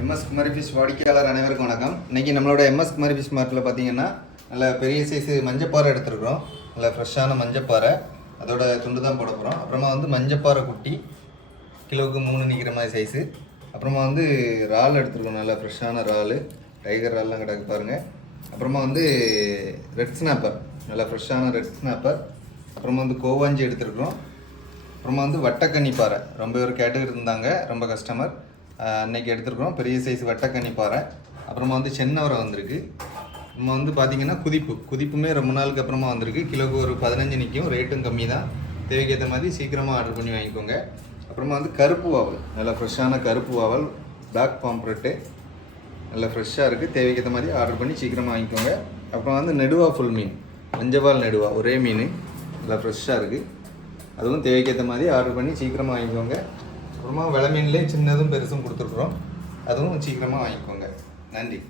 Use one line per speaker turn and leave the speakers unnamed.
MS Kumari fish வாடிக்கையாளர் அனைவருக்கும் வணக்கம். இன்னைக்கு நம்மளோட எம்எஸ் குமரி ஃபிஷ் மார்க்கில் பார்த்தீங்கன்னா நல்ல பெரிய சைஸு மஞ்சப்பாறை எடுத்துருக்குறோம். நல்ல ஃப்ரெஷ்ஷான மஞ்சப்பாறை. அதோட துண்டு தான் போட போகிறோம் அப்புறமா வந்து மஞ்சப்பாறை குட்டி கிலோவுக்கு மூணு நிற்கிற மாதிரி சைஸு அப்புறமா வந்து இறால் எடுத்துருக்கோம். நல்லா ஃப்ரெஷ்ஷான இறால். டைகர் இறால்லாம் கிடக்கு பாருங்கள் அப்புறமா வந்து ரெட் ஸ்னாப்பர் நல்லா ஃப்ரெஷ்ஷான ரெட் ஸ்னாப்பர் அப்புறமா வந்து கோவாஞ்சி எடுத்துருக்குறோம். அப்புறமா வந்து வட்டக்கன்னி பாறை. ரொம்ப பேர் கேட்டுக்கிட்டு இருந்தாங்க. ரொம்ப கஸ்டமர் அன்னைக்கு எடுத்துருக்குறோம். பெரிய சைஸ் வெட்டக்கண்ணி பாறை. அப்புறமா வந்து சென்னவரை வந்திருக்கு. நம்ம வந்து பார்த்திங்கன்னா குதிப்பு. குதிப்புமே ரொம்ப நாளுக்கு அப்புறமா வந்திருக்கு. கிலோக்கு ஒரு பதினஞ்சு நிற்கும் ரேட்டும் கம்மி தான் தேவைக்கேற்ற மாதிரி சீக்கிரமாக ஆர்டர் பண்ணி வாங்கிக்கோங்க. அப்புறமா வந்து கருப்பு வாவல். நல்லா ஃப்ரெஷ்ஷான கருப்பு வாவல். பிளாக் பாம்ப்ரெட்டு நல்லா ஃப்ரெஷ்ஷாக இருக்குது தேவைக்கேற்ற மாதிரி ஆர்டர் பண்ணி சீக்கிரமாக வாங்கிக்கோங்க. அப்புறம் வந்து நெடுவா ஃபுல் மீன். மஞ்சவால் நெடுவா. ஒரே மீன். நல்லா ஃப்ரெஷ்ஷாக இருக்குது அதுவும் தேவைக்கேற்ற மாதிரி ஆர்டர் பண்ணி சீக்கிரமாக வாங்கிக்கோங்க. அப்புறமா விளமீன்லேயே சின்னதும் பெருசும் கொடுத்துருக்குறோம். அதுவும் சீக்கிரமாக வாங்கிக்கோங்க. நன்றி.